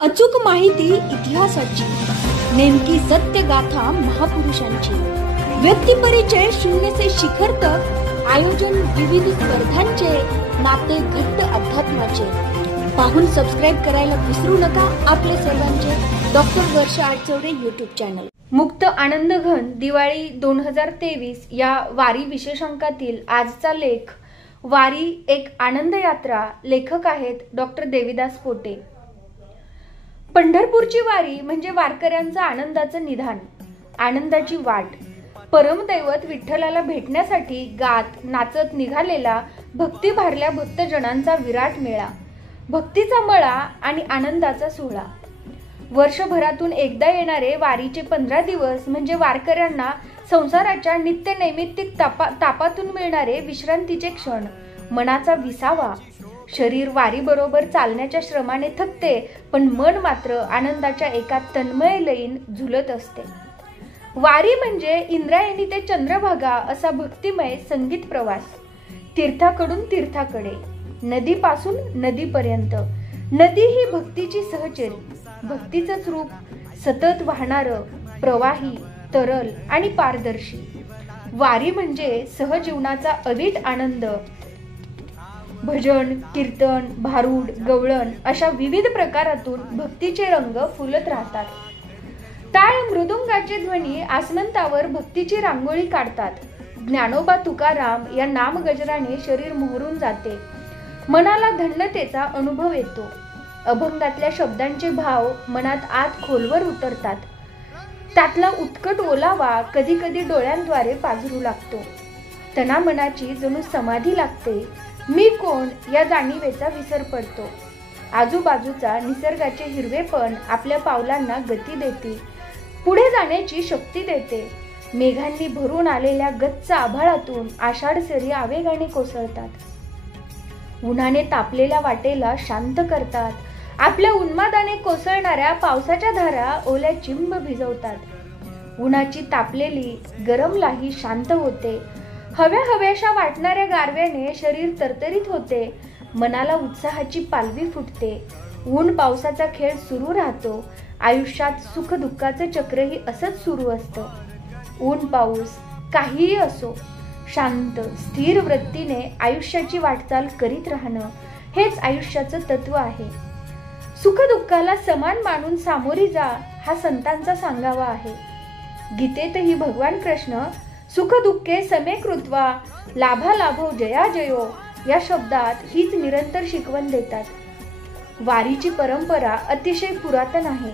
अचूक माहिती इतिहासाची, नेमकी सत्य गाथा महापुरुषांची, व्यक्तिपरिचय शून्य से शिखर तक, आयोजन विविध स्पर्धांचे, नाते घट्ट अध्यात्माचे। पाहून सबस्क्राइब करायला विसरू नका आपले सर्वांचे डॉक्टर वर्षा आडचौरे यूट्यूब चॅनल। मुक्त आनंद घन दिवाळी 2023 या वारी विशेषांकातील आजचा लेख, वारी एक आनंद यात्रा। लेखक आहेत डॉक्टर देविदास पोटे। पंढरपूरची वारी म्हणजे वारकऱ्यांचं आनंदाचं निधान, आनंदाची वाट। परमदैवत विठ्ठलाला भेटण्यासाठी गात नाचत निघालेला भक्ती भारल्या भक्तजनांचा विराट मेळा, भक्तीचा मळा आणि आनंदाचा सोहळा। वर्षभरातून एकदा येणारे वारीचे 15 दिवस म्हणजे वारकऱ्यांना संसाराच्या नित्य नैमित्तिक तापातून मिळणारे विश्रांतीचे क्षण, मनाचा विसावा। शरीर वारी बरोबर चालण्याच्या श्रमाने थकते, पण मन मात्र आनंदाच्या एका तन्मय लयीन झुलत असते। वारी म्हणजे इंद्रायणी ते चंद्रभागा असा भक्तिमय संगीत प्रवास। तीर्थाकडून तीर्थाकडे, नदीपासून नदीपर्यंत। नदी ही भक्तीची सहचरी, भक्तीचंच रूप, सतत वाहणारं, प्रवाही, तरल आणि पारदर्शी। वारी म्हणजे सहजीवनाचा अवीट आनंद। भजन, कीर्तन, भारूड, गवळण अशा विविध प्रकारातून भक्तीचे रंग फुलत राहतात। टाळ मृदुंगाचे ध्वनी आसमंतावर भक्तीची रांगोळी काढतात। ज्ञानोबा तुकाराम या नामगजराने शरीर मोहरून जाते, मनाला धन्यतेचा अनुभव येतो। अभंगातल्या शब्दांचे भाव मनात आत खोलवर उतरतात। त्यातला उत्कट ओलावा कधी कधी डोळ्यांद्वारे पाझरू लागतो। तना मनाची जणू समाधी लागते। मी कोण या जाणीवेचा विसर पडतो। आजूबाजूचा निसर्गाचे हिरवेपण आपल्या पावलांना गती देते, पुढे जाण्याची शक्ती देते। मेघांनी भरून आलेल्या गच्च आभाळातून आषाढ सरी आवेगाने कोसळतात, उन्हाने तापलेल्या वाटेला शांत करतात। आपल्या उन्मादाने कोसळणाऱ्या पावसाच्या धारा ओल्या चिंब भिजवतात। उन्हाची तापलेली गरम लाही शांत होते, हव्या हव्याशा वाटणाऱ्या गारव्याने शरीर तरतरीत होते, मनाला उत्साहाची पालवी फुटते। ऊन पावसाचा खेळ सुरू राहतो, आयुष्यात सुख दुःखाचं चक्रही असंच सुरू असतं। ऊन पाऊस काहीही असो, शांत स्थिर वृत्तीने आयुष्याची वाटचाल करीत राहणं हेच आयुष्याचं तत्व आहे। सुख दुःखाला समान मानून सामोरी जा हा संतांचा सांगावा आहे। गीतेतही भगवान कृष्ण सुख दुःखे समे कृत्वा लाभा लाभो जया जयो या शब्दात हीच निरंतर शिकवण देतात। वारीची परंपरा अतिशय पुरातन आहे।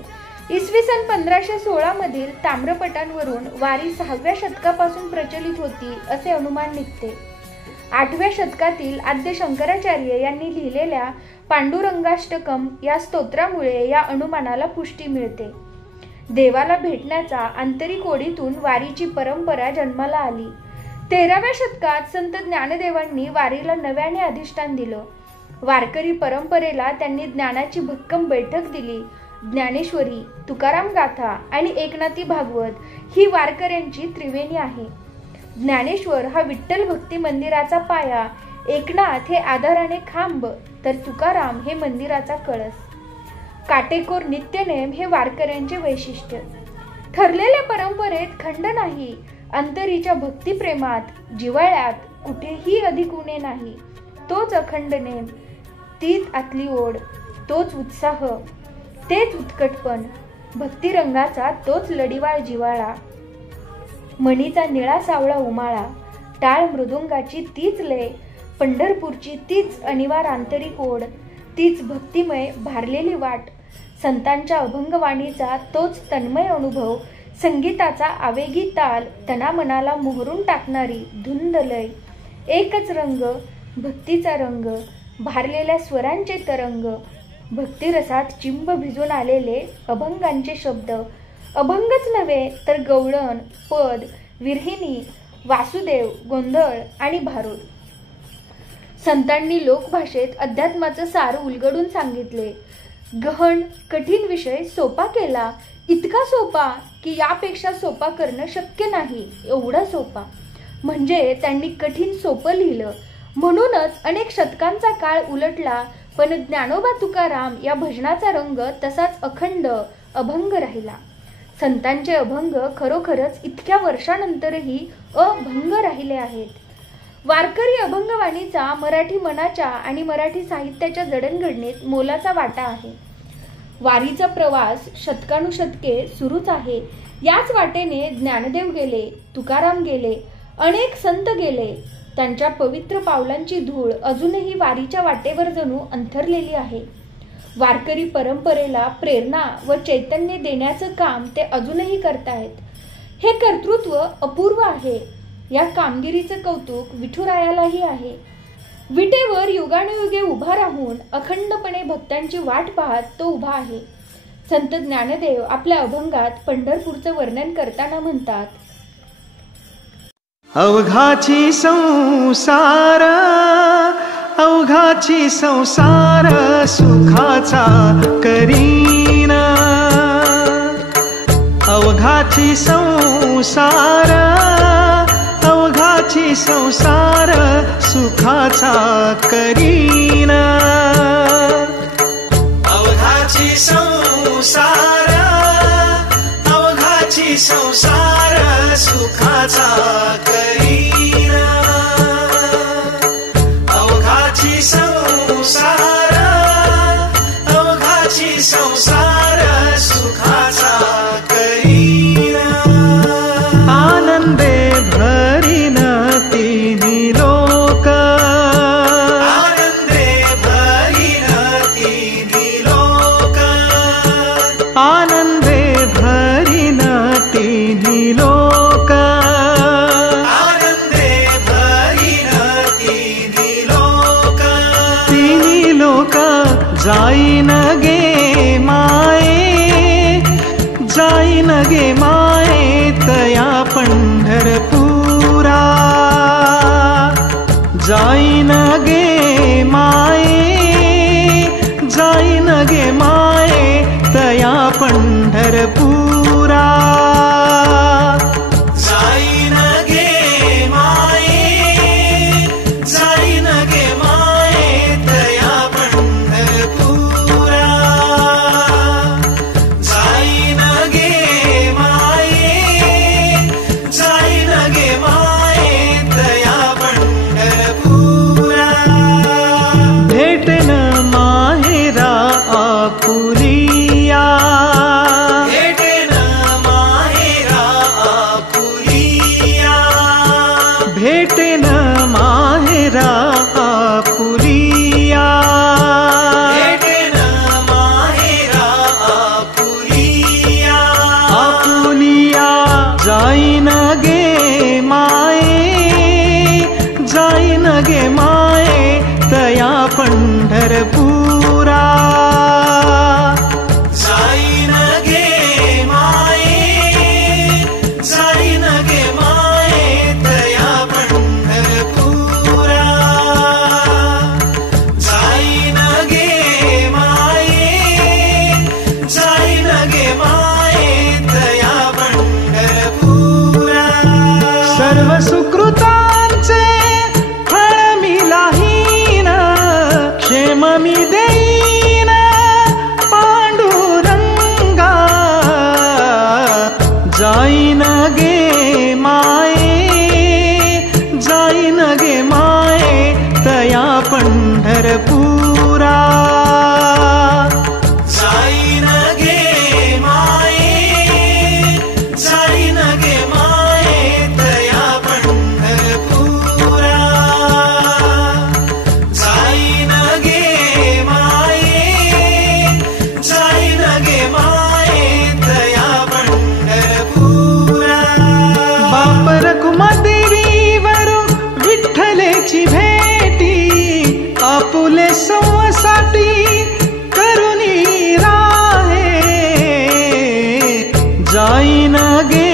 इसवी सन 1516 मधील ताम्रपटांवरून वारी 6व्या शतकापासून प्रचलित होती असे अनुमान निघते। 8व्या शतकातील आद्य शंकराचार्य यांनी लिहिलेल्या पांडुरंगाष्टकम या स्तोत्रामुळे या अनुमानाला पुष्टी मिळते। देवाला भेटण्याचा आंतरिक ओढीतून वारीची परंपरा जन्माला आली। 13व्या शतकात संत ज्ञानदेवांनी वारीला नव्याने अधिष्ठान दिलं। वारकरी परंपरेला त्यांनी ज्ञानाची भक्कम बैठक दिली। ज्ञानेश्वरी, तुकाराम गाथा आणि एकनाथी भागवत ही वारकऱ्यांची त्रिवेणी आहे। ज्ञानेश्वर हा विठ्ठल भक्ती मंदिराचा पाया, एकनाथ हे आधाराने खांब, तर तुकाराम हे मंदिराचा कळस। काटेकोर नित्यनेम हे वारकऱ्यांचे वैशिष्ट्य। ठरलेल्या परंपरेत खंड नाही, अंतरीच्या भक्तिप्रेमात, जिव्हाळ्यात कुठेही अधिक उणे नाही। तोच अखंड नेम, तीच आतली ओढ, तोच उत्साह, तेच उत्कटपण, भक्तिरंगाचा तोच लढीवाळ जिव्हाळा। मणीचा निळा सावळा उमाळा, टाळ मृदुंगाची तीच लय, पंढरपूरची तीच अनिवार आंतरिक ओढ, तीच भक्तिमय भारलेली वाट, संतांच्या अभंगवाणीचा तोच तन्मय अनुभव, संगीताचा आवेगी ताल, तनामनाला मोहरून टाकणारी धुंद लय, एकच रंग, भक्तीचा रंग, भारलेल्या स्वरांचे तरंग, भक्तिरसात चिंब भिजून आलेले अभंगांचे शब्द, अभंगच नव्हे तर गवळण, पद, विरहिणी, वासुदेव, गोंधळ आणि भारूड। संतांनी लोकभाषेत अध्यात्माचं सार उलगडून सांगितले। गहन कठीण विषय सोपा केला, इतका सोपा की यापेक्षा सोपा करणं शक्य नाही, एवढा सोपा। म्हणजे त्यांनी कठीण सोपं लिहिलं। म्हणूनच अनेक शतकांचा काळ उलटला, पण ज्ञानोबा तुकाराम या भजनाचा रंग तसाच अखंड अभंग राहिला. संतांचे अभंग खरोखरच इतक्या वर्षानंतरही अभंग राहिले आहेत. वारकरी अभंगवाणीचा मराठी मनाच्या आणि मराठी साहित्याच्या जडणघडणीत मोलाचा वाटा आहे. वारीचा प्रवास शतकानुशतके सुरूच आहे. याच वाटेने ज्ञानदेव गेले, तुकाराम गेले, अनेक संत गेले. त्यांच्या पवित्र पावलांची धूळ अजूनही वारीच्या वाटेवर जणू अंथरलेली आहे. वारकरी परंपरेला प्रेरणा व चैतन्य देण्याचं काम ते अजूनही करतायत. हे कर्तृत्व अपूर्व आहे. या कामगिरीचं कौतुक विठुरायालाही आहे. विटेवर युगानुयुगे उभा राहून अखंडपणे भक्तांची वाट पाहत तो उभा आहे. संत ज्ञानदेव आपल्या अभंगात पंढरपूरचं वर्णन करताना म्हणतात, अवघाची संसार अवघाची संसार सुखाचा करीना. अवघाची संसार अवघाची संसार सुखाचा करीना. अवघाची संसार अवघाची संसार सुखाचा करीना. अवघाची संसार अवघाची संसार सुखाचा करीना. आनंदे भरीन तिन्ही लोक आनंदे भरीन तिन्ही लोक आनंदे भरीन तिन्ही लोक आनंदे भरीन तिन्ही लोक. तिन्ही लोक जाईन गे माये जाईन गे माये तया पंढरपुरा. जाईन गे माये जाईन गे माये तया पंढरपुरा. जाईन गे माये जाईन गे माये तया पंढरपुरा. जाईन गे माये जाईन गे माये तया पंढरपुरा. भेटन माहेरा आपुलिया भेटन माहेरा आपुलिया भेटन माहेरा आपुलिया भेटन माहेरा आपुलिया. आपुलिया जाईन गे माये जाईन गे माये तया पंढरपुरा. जाईन गे माये जाईन गे माये तया पंढरपुरा. जाईन गे माये जाईन गे माये तया पंढरपुरा. सर्व सुकृतांचे फळ मिलाहीन क्षेम मी देईन पांडुरंगा. जाईन गे माये जाईन गे माये तया पंढरपुरा. जाईन गे माये जाईन गे माये तया पंढरपुरा. जाईन गे माये जाईन गे माये तया पंढरपुरा. बाप रखुमादेवीवर विठ्ठलेची भेटी आपुले संसाठी करुणी राहे. जाईन गे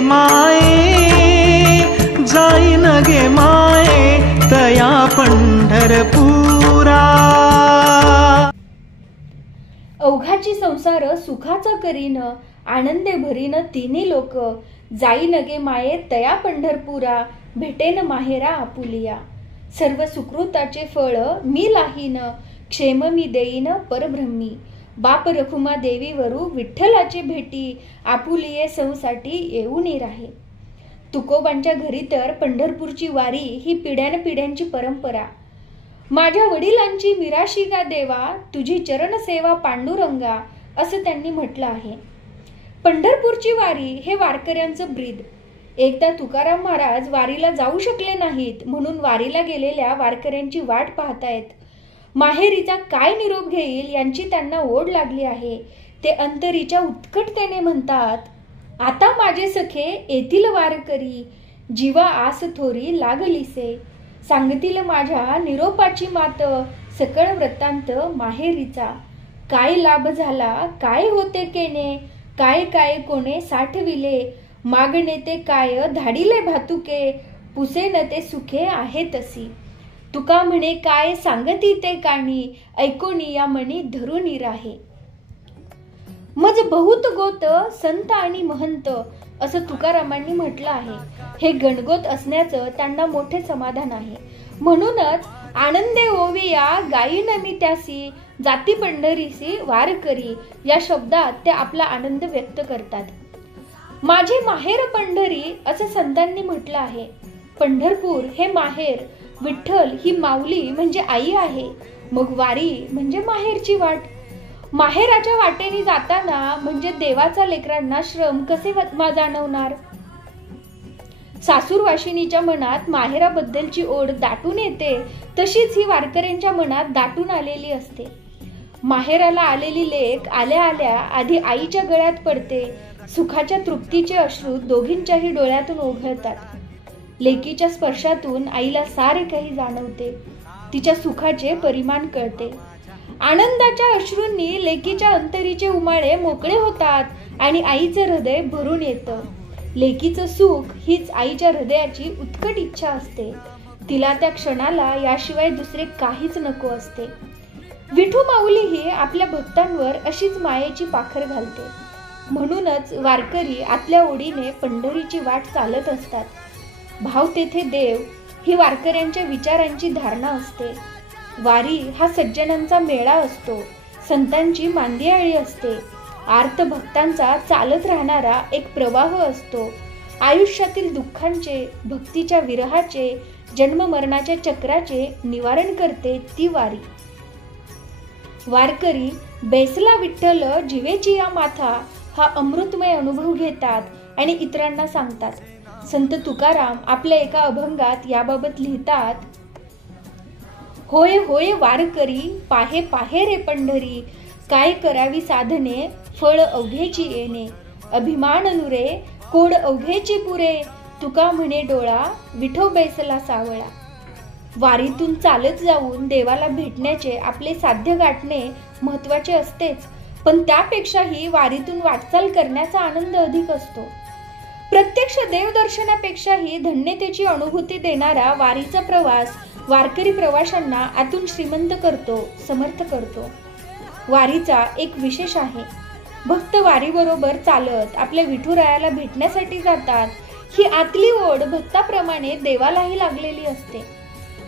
माये जाईन गे माये तया पंढरपुरा. अवघाची संसार सुखाचा करीन आनंदे भरीन तिन्ही लोक. जाईन गे माये तया पंढरपुरा भेटेन माहेरा आपुलिया. सर्व सुकृताचे फळ मी लाहीन क्षेम मी देईन परब्रह्मी, बाप रखुमा देवीवरू विठ्ठलाची भेटी, आपुलिये संसाठी येऊन राहे. तुकोबांच्या घरी तर पंढरपूरची वारी ही पिढ्यानपिढ्यांची परंपरा. माझ्या वडिलांची मिराशिगा देवा, तुझी चरण सेवा पांडुरंगा, असं त्यांनी म्हटलं आहे. पंढरपूरची वारी हे वारकऱ्यांचं ब्रीद. एकदा तुकाराम महाराज वारीला जाऊ शकले नाहीत, म्हणून वारीला गेलेल्या वारकऱ्यांची वाट पाहतायत. माहेरीचा काय निरोप घेईल यांची त्यांना ओढ लागली आहे. ते अंतरीच्या उत्कटतेने म्हणतात, आता माझे सखे येतील वारकरी, जीवा आस थोरी लागलीसे, सांगतील माझ्या निरोपाची मात, सकळ वृत्तांत माहेरीचा. काय लाभ झाला काय होते केने, काय काय कोणे साठविले, मागणे ते काय धाडिले भातुके, पुसे न ते सुखे आहे तसी. तुका म्हणे काय सांगती ते काणी, ऐकोनी या मनी धरुनी राहे. मज बहुत गोत संत आणि महंत, असं तुकारामांनी म्हटलं आहे. हे गणगोत असण्याचं त्यांना मोठे समाधान आहे. म्हणूनच आनंदे ओविया गायीन मी त्यासी, जाती पंढरीसी वारकरी, या शब्दात ते आपला आनंद व्यक्त करतात. माझे माहेर पंढरी, असं संतांनी म्हटलं आहे. पंढरपूर हे माहेर, विठ्ठल ही माऊली म्हणजे आई आहे. मग वारी म्हणजे माहेरची वाट. माहेराच्या वाटेने जाताना म्हणजे देवाचा लेकरांना श्रम कसे जाणवणार. सासूरवाशिनीच्या मनात माहेराबद्दलची ओढ दाटून येते, तशीच ही वारकऱ्यांच्या मनात दाटून आलेली असते. माहेराला आलेली लेक आल्या आल्या आधी आईच्या गळ्यात पडते. सुखाच्या तृप्तीचे अश्रू दोघींच्याही डोळ्यातून ओघळतात. लेकीच्या स्पर्शातून आईला सारे काही जाणवते. तिच्या सुखाचे परिमाण कळते. आनंदाच्या अश्रूंनी लेकीच्या अंतरीचे उमाळे मोकळे होतात आणि आईचे हृदय भरून येतं. लेकीचं सुख हीच आईच्या हृदयाची उत्कट इच्छा असते. तिला त्या क्षणाला याशिवाय दुसरे काहीच नको असते. विठू माऊलीही आपल्या भक्तांवर अशीच मायेची पाखर घालते. म्हणूनच वारकरी आतल्या ओढीने पंढरीची वाट चालत असतात. भाव तेथे देव ही वारकऱ्यांच्या विचारांची धारणा असते. वारी हा सज्जनांचा मेळा असतो, संतांची मांदियाळी असते. आर्त भक्तांचा चालत राहणारा एक प्रवाह असतो. आयुष्यातील दुःखांचे, भक्तीच्या विरहाचे, जन्म मरणाच्या चक्राचे निवारण करते ती वारी. वारकरी बैसला विठ्ठल जीवेची या माथा हा अमृतमय अनुभव घेतात आणि इतरांना सांगतात. संत तुकाराम आपल्या एका अभंगात याबाबत लिहितात, होय होय वारकरी पाहे पाहे रे पंढरी, काय करावी साधने फळ अवघेची येणे, अभिमान नुरे कोड अवघेची पुरे, तुका म्हणे डोळा विठो बैसला सावळा. वारीतून चालत जाऊन देवाला भेटण्याचे आपले साध्य गाठणे महत्वाचे असतेच, पण त्यापेक्षाही वारीतून वाटचाल करण्याचा आनंद अधिक असतो. प्रत्यक्ष देवदर्शनापेक्षाही धन्यतेची अनुभूती देणारा वारीचा प्रवास वारकरी प्रवाशांना आतून श्रीमंत करतो, समर्थ करतो. वारीचा एक विशेष आहे. भक्त वारीबरोबर चालत आपल्या विठुरायाला भेटण्यासाठी जातात. ही आतली ओढ भक्ताप्रमाणे देवालाही लागलेली असते.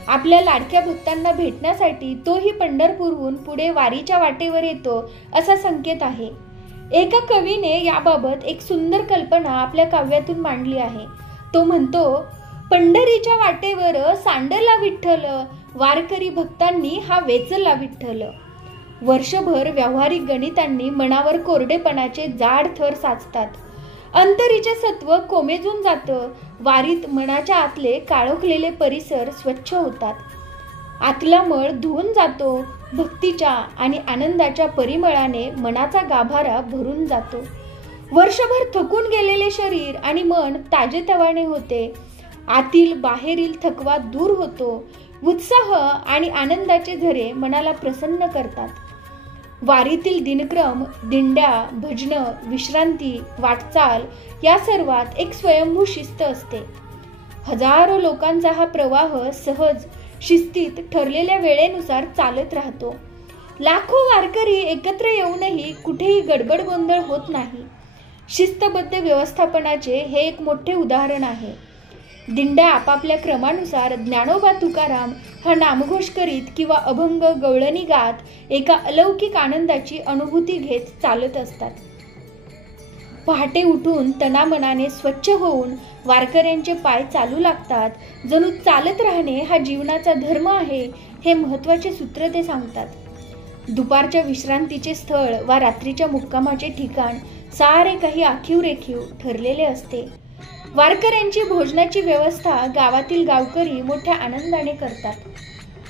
आपल्या लाडक्या भक्तांना भेटण्यासाठी तोही पंढरपूरहून पुढे वारीच्या वाटेवर येतो असा संकेत आहे. एका कवीने याबाबत एक सुंदर कल्पना आपल्या काव्यातून मांडली आहे. तो म्हणतो, पंढरीच्या वाटेवर सांडला विठ्ठल, वारकरी भक्तांनी हा वेचला विठ्ठल. वर्षभर व्यावहारिक गणितांनी मनावर कोरडेपणाचे जाड थर साचतात. अंतरीचे सत्व कोमेजून जातं. वारीत मनाच्या आतले काळोखलेले परिसर स्वच्छ होतात. आतला मळ धुवून जातो. भक्तीच्या आणि आनंदाच्या परिमळाने मनाचा गाभारा भरून जातो. वर्षभर थकून गेलेले शरीर आणि मन ताजेतवाने होते. आतील बाहेरील थकवा दूर होतो. उत्साह आणि आनंदाचे झरे मनाला प्रसन्न करतात. वारीतील दिनक्रम, दिंड्या, भजनं, विश्रांती, वाटचाल या सर्वात एक स्वयंभू शिस्त असते. हजारो लोकांचा हा प्रवाह सहज शिस्तीत ठरलेल्या वेळेनुसार चालत राहतो. लाखो वारकरी एकत्र येऊनही कुठेही गडबड गोंधळ होत नाही. शिस्तबद्ध व्यवस्थापनाचे हे एक मोठे उदाहरण आहे. दिंड्या आपापल्या क्रमानुसार ज्ञानोबा तुकाराम हा नामघोष करीत किंवा अभंग गवळणी गात एका अलौकिक आनंदाची अनुभूती घेत चालत असतात. पहाटे उठून तनामनाने स्वच्छ होऊन वारकऱ्यांचे पाय चालू लागतात. जणू चालत राहणे हा जीवनाचा धर्म आहे हे महत्वाचे सूत्र ते सांगतात. दुपारच्या विश्रांतीचे स्थळ वा रात्रीच्या मुक्कामाचे ठिकाण सारे काही आखीव रेखीव ठरलेले असते. वारकऱ्यांची भोजनाची व्यवस्था गावातील गावकरी मोठ्या आनंदाने करतात.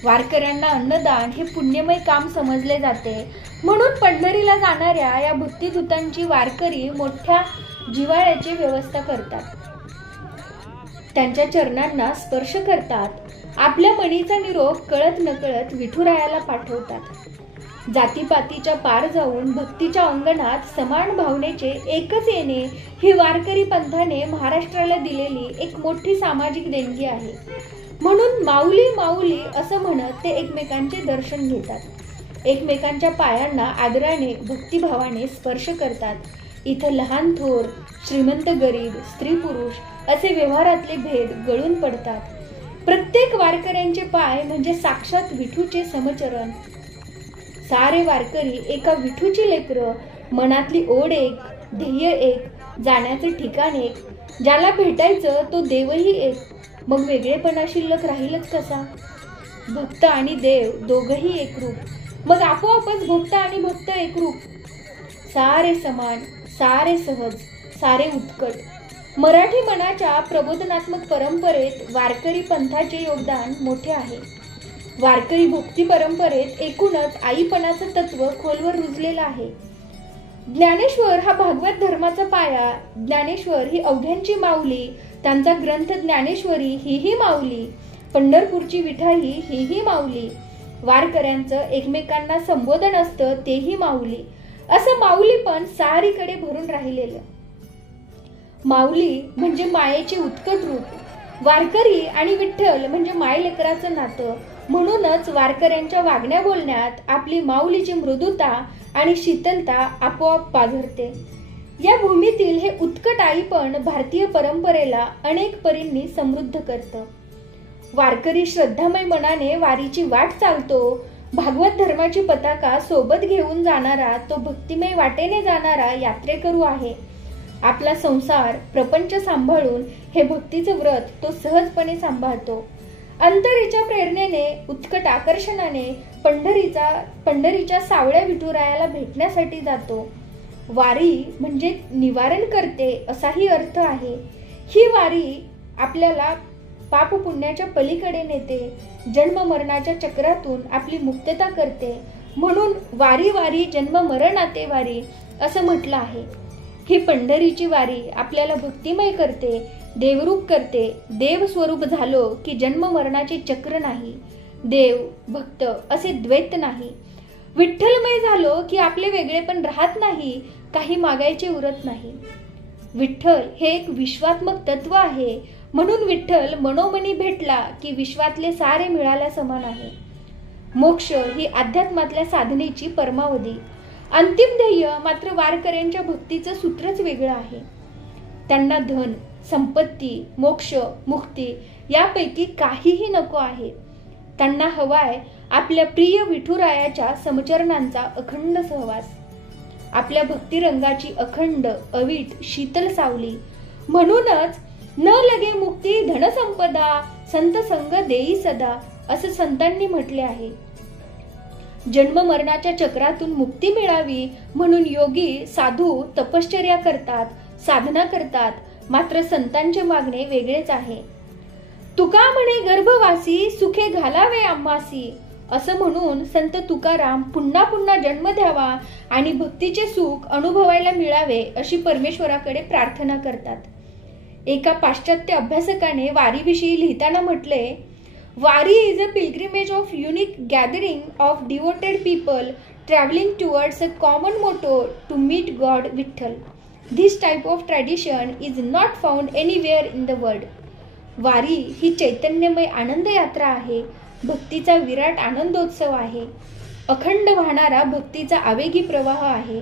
वारकऱ्यांना अन्नदान हे पुण्यमय काम समजले जाते, म्हणून पंढरीला जाणाऱ्या या भक्तिदूतांची वारकरी मोठ्या जिव्हाळ्याची व्यवस्था करतात. त्यांच्या चरणांना स्पर्श करतात. आपल्या मनीचा निरोप कळत नकळत विठुरायाला पाठवतात. जातीपातीच्या पार जाऊन भक्तीच्या अंगणात समान भावनेचे एकच येणे ही वारकरी पंथाने महाराष्ट्राला दिलेली एक मोठी सामाजिक देणगी आहे. म्हणून माऊली माऊली असं म्हणत ते एकमेकांचे दर्शन घेतात. एकमेकांच्या पायांना आदराने भक्तिभावाने स्पर्श करतात. इथं लहान थोर, श्रीमंत गरीब, स्त्री पुरुष असे व्यवहारातले भेद गळून पडतात. प्रत्येक वारकऱ्यांचे पाय म्हणजे साक्षात विठूचे समचरण. सारे वारकरी एका विठूची लेकरं. मनातली ओढ एक, ध्येय एक, जाण्याचे ठिकाण एक. ज्याला भेटायचं तो देवही एक. मग वेगळेपणा शिल्लक राहीलच कसा? भक्त आणि देव दोघही एकरूप. मग आपोआपच भक्त आणि भक्त एकरूप. सारे समान, सारे सहज, सारे उत्कट. मराठी मनाच्या प्रबोधनात्मक परंपरेत वारकरी पंथाचे योगदान मोठे आहे. वारकरी भक्ती परंपरेत एकूणच आईपणाचं तत्व खोलवर रुजलेलं आहे. ज्ञानेश्वर हा भागवत धर्माचा पाया. ज्ञानेश्वर ही अवघ्यांची माऊली. त्यांचा ग्रंथ ज्ञानेश्वरी हीही माऊली. पंढरपूरची विठाई हीही माऊली. वारकऱ्यांचं एकमेकांना संबोधन असतं तेही माऊली. असं माऊली पण सारीकडे भरून राहिलेलं. माऊली म्हणजे मायेचे उत्कट रूप. वारकरी आणि विठ्ठल म्हणजे मायलेकराचं नातं. म्हणूनच वारकऱ्यांच्या वागण्या बोलण्यात आपली माऊलीची मृदुता आणि शीतलता आपोआप पाझरते. या भूमीतील हे उत्कट आईपण भारतीय परंपरेला अनेक परींनी समृद्ध करतं. वारकरी श्रद्धामय मनाने वारीची वाट चालतो. भागवत धर्माची पताका सोबत घेऊन जाणारा तो भक्तिमय वाटेने जाणारा यात्रेकरू आहे. आपला संसार प्रपंच सांभाळून हे भक्तीचं व्रत तो सहजपणे सांभाळतो. अंतरेच्या प्रेरणेने, उत्कट आकर्षणाने पंढरीच्या सावळ्या विठुरायाला भेटण्यासाठी जातो. वारी म्हणजे निवारण करते असाही अर्थ आहे. ही वारी आपल्याला पाप पुण्याच्या पलीकडे नेते. जन्म मरणाच्या चक्रातून आपली मुक्तता करते. म्हणून वारी वारी जन्म मरणाते वारी असं म्हटलं आहे. ही पंढरीची वारी आपल्याला भक्तिमय करते, देवरूप करते. देव स्वरूप झालो की जन्म मरणाचे चक्र नाही. देव भक्त असे द्वैत नाही. विठ्ठलमय झालो की आपले वेगळेपण राहत नाही, काही मागायचे उरत नाही. विठ्ठल हे एक विश्वात्मक तत्व आहे. म्हणून विठ्ठल मनोमनी भेटला की विश्वातले सारे मिळाल्या समान आहे. मोक्ष ही अध्यात्मातल्या साधनेची परमावधी. अंतिम ध्येय मात्र वारकऱ्यांच्या भक्तीचं सूत्रच वेगळं आहे. त्यांना धन, संपत्ती, मोक्ष, मुक्ती यापैकी काहीही नको आहे. त्यांना हवाय आपल्या प्रिय विठुरायाच्या समचरणांचा अखंड सहवास. आपल्या भक्तिरंगाची अखंड, अवीट, शीतल सावली. म्हणूनच न लगे मुक्ती धनसंपदा, संत संग देई सदा असं संतांनी म्हटले आहे. जन्म मरणाच्या चक्रातून मुक्ती मिळावी म्हणून योगी, साधू तपश्चर्या करतात, साधना करतात. मात्र संतांचे मागणे वेगळेच आहे. तुका म्हणे गर्भवासी, सुखे घालावे आम्हासी असं म्हणून संत तुकाराम पुन्हा पुन्हा जन्म द्यावा आणि भक्तीचे सुख अनुभवायला मिळावे अशी परमेश्वराकडे प्रार्थना करतात. एका पाश्चात्य अभ्यासकाने वारीविषयी लिहिताना म्हटले, वारी is a pilgrimage of unique gathering of devoted people traveling towards a common motto to meet God Vitthal. This type of tradition is not found anywhere in the world. वारी ही चैतन्यमय आनंद यात्रा आहे. भक्तीचा विराट आनंदोत्सव आहे. अखंड वाहणारा भक्तीचा आवेगी प्रवाह आहे.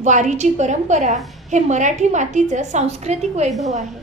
वारीची परंपरा हे मराठी मातीचं सांस्कृतिक वैभव आहे.